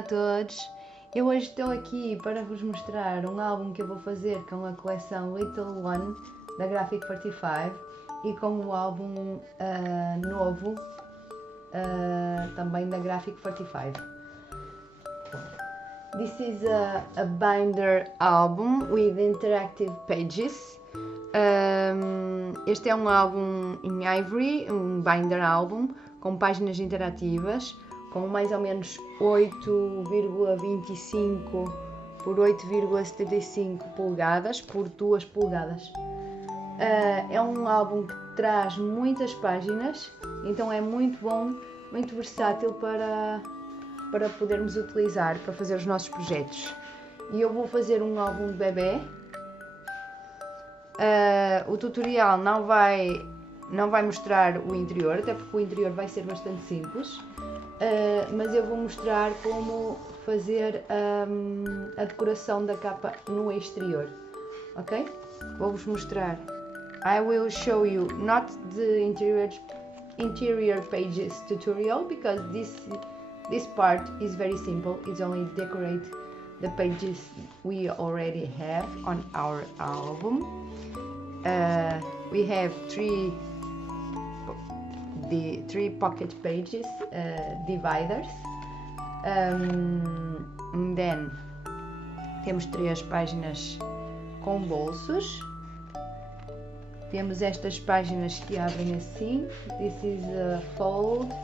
a todos! Eu hoje estou aqui para vos mostrar um álbum que eu vou fazer com a coleção Little One da Graphic 45 e com o álbum novo também da Graphic 45. This is a binder album with interactive pages. Este é um álbum em Ivory, um binder album com páginas interativas, com mais ou menos 8,25 por 8,75 polegadas por 2 polegadas. É um álbum que traz muitas páginas, então é muito bom, muito versátil para podermos utilizar para fazer os nossos projetos. E eu vou fazer um álbum de bebê. O tutorial não vai mostrar o interior, até porque o interior vai ser bastante simples, mas eu vou mostrar como fazer a decoração da capa no exterior, ok? Vou-vos mostrar. I will show you not the interior pages tutorial because this part is very simple. It's only decorate the pages we already have on our album. We have three pocket pages, dividers, and then temos 3 páginas com bolsos. Temos estas páginas que abrem assim. This is a fold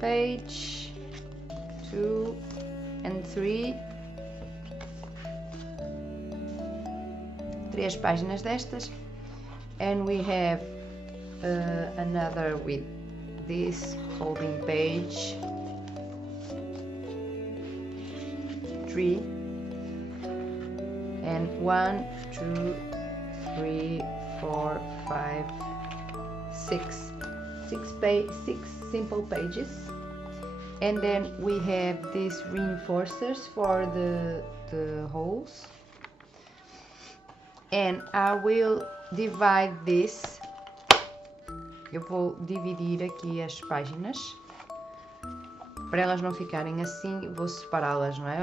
page 2 and 3. 3 páginas destas, and we have another with this folding page 3, and 1, 2, 3, 4, 5, 6 simple pages, and then we have these reinforcers for the holes. And I will divide this. Eu vou dividir aqui as páginas para elas não ficarem assim, vou separá-las, não é?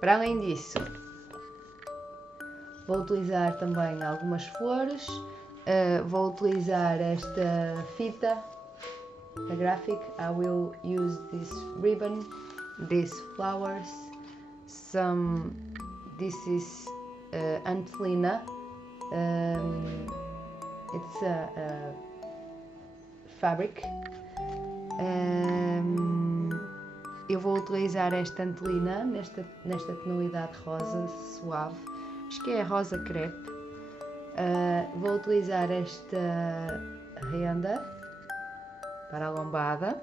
Para além disso, vou utilizar também algumas flores, vou utilizar esta fita da Graphic. I will use this ribbon, these flowers, this is Antlina. It's a fabric. Eu vou utilizar esta Antlina nesta tonalidade rosa suave. Acho que é rosa crepe. Vou utilizar esta renda para a lombada.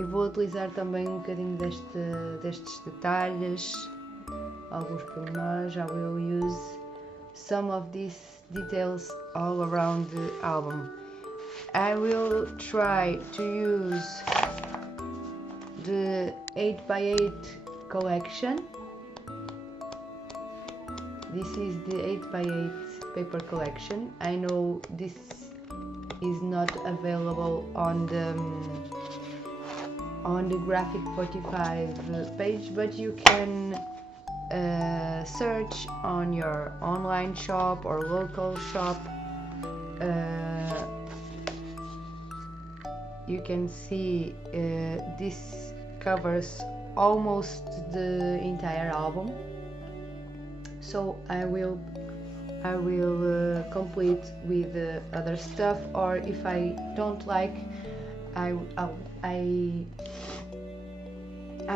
E vou utilizar também um bocadinho destes detalhes, alguns pormenores. I will use some of these details all around the album. I will try to use the 8x8 collection. This is the 8x8 paper collection. I know this is not available on the Graphic 45 page, but you can search on your online shop or local shop. You can see this covers almost the entire album, so I will complete with other stuff, or if I don't like, I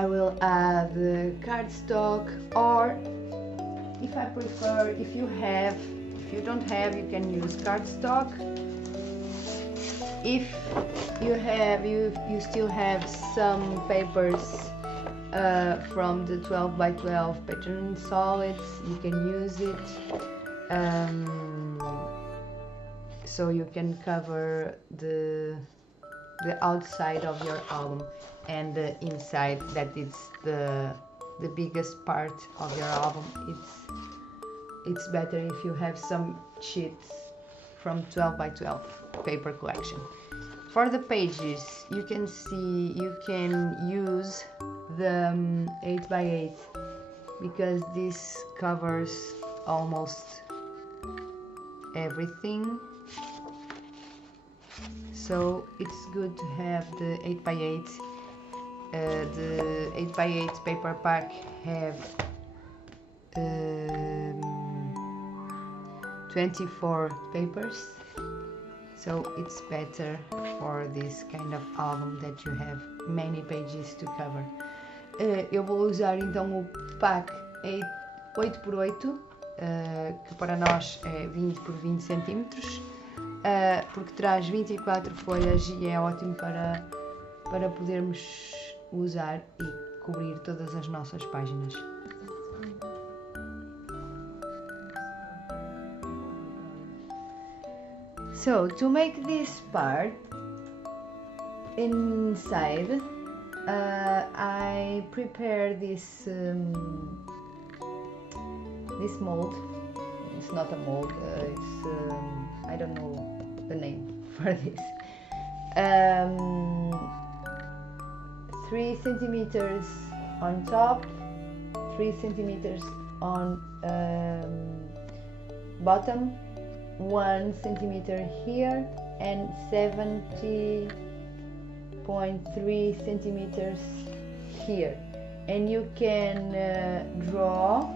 will add cardstock, or if I prefer, if you don't have, you can use cardstock. If you have, you still have some papers from the 12x12 pattern solids, you can use it, so you can cover the outside of your album, and the inside, that is the biggest part of your album. It's better if you have some sheets from 12x12 paper collection. For the pages, you can see you can use the 8x8 because this covers almost everything. So it's good to have the 8x8. The 8x8 paper pack have 24 papers, so it's better for this kind of album that you have many pages to cover. Eu vou usar então o pack 8x8, que para nós é 20 por 20 centímetros, porque traz 24 folhas e é ótimo para podermos usar e cobrir todas as nossas páginas. So to make this part inside, I prepare this mold. It's not a mold. It's I don't know the name for this. 3 centimeters on top, 3 centimeters on bottom, 1 centimeter here, and 70.3 centimeters here. And you can draw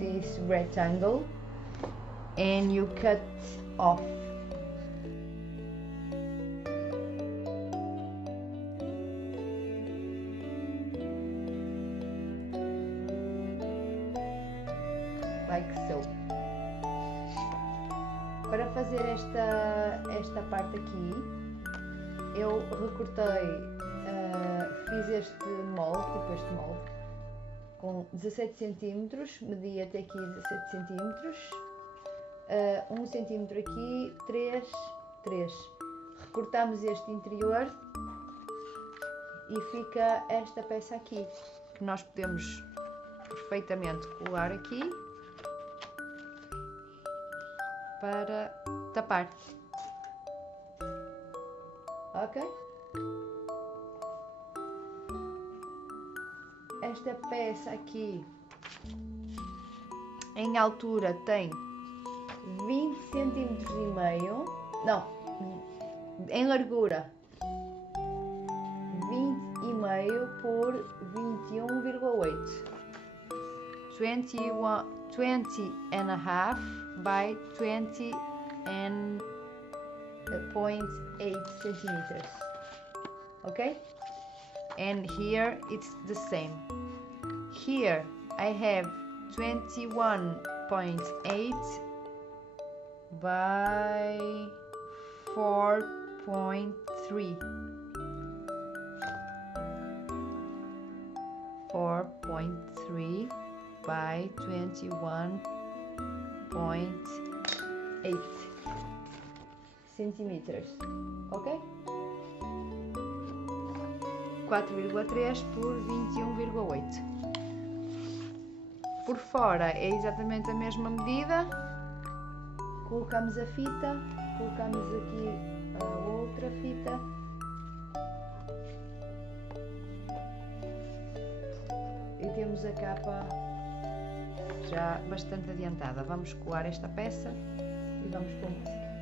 this rectangle and you cut off. Like so. Para fazer esta parte aqui, eu recortei, fiz este molde, com 17 centímetros, medi até aqui 17 centímetros, 1 centímetro aqui, 3. Recortamos este interior e fica esta peça aqui, que nós podemos perfeitamente colar aqui para tapar. Ok? Esta peça aqui em altura tem 20 centímetros e meio, não, em largura 20,5 por 21,8, 20.5 by 20.8 centimeters. Okay? And here it's the same. Here I have 21.8 by 4.3. 4.3 by 21.8 centimeters. Ok? 4,3 por 21,8. Por fora é exatamente a mesma medida. Colocamos a fita, colocamos aqui a outra fita. E temos a capa já bastante adiantada. Vamos colar esta peça e vamos pôr música.